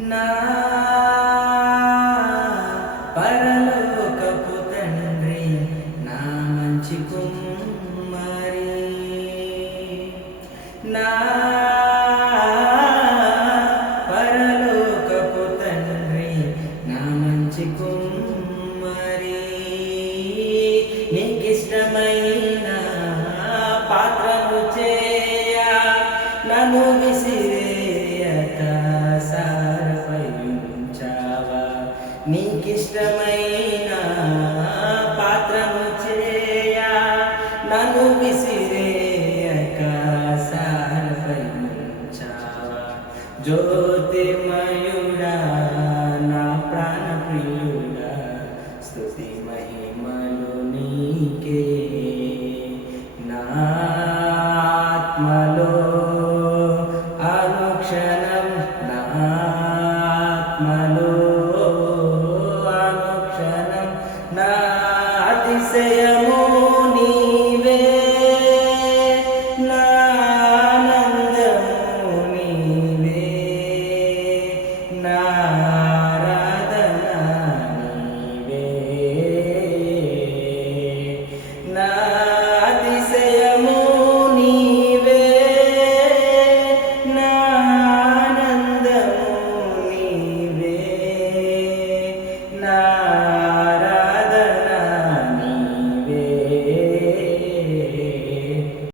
నా పరలోకపు తండ్రి నా మంచి కుమ్మరి నా పరలోకపు తండ్రి నా మంచి కుమ్మరి నీకిష్టమైన నీకిష్టమైన పాత్రము చేయ నన్ను విసిరేయక సారపరించావా జ్యోతిర్మయుడా నా ప్రాణప్రియుడా స్తుతి మహిమలు నీకే. I Isaiah.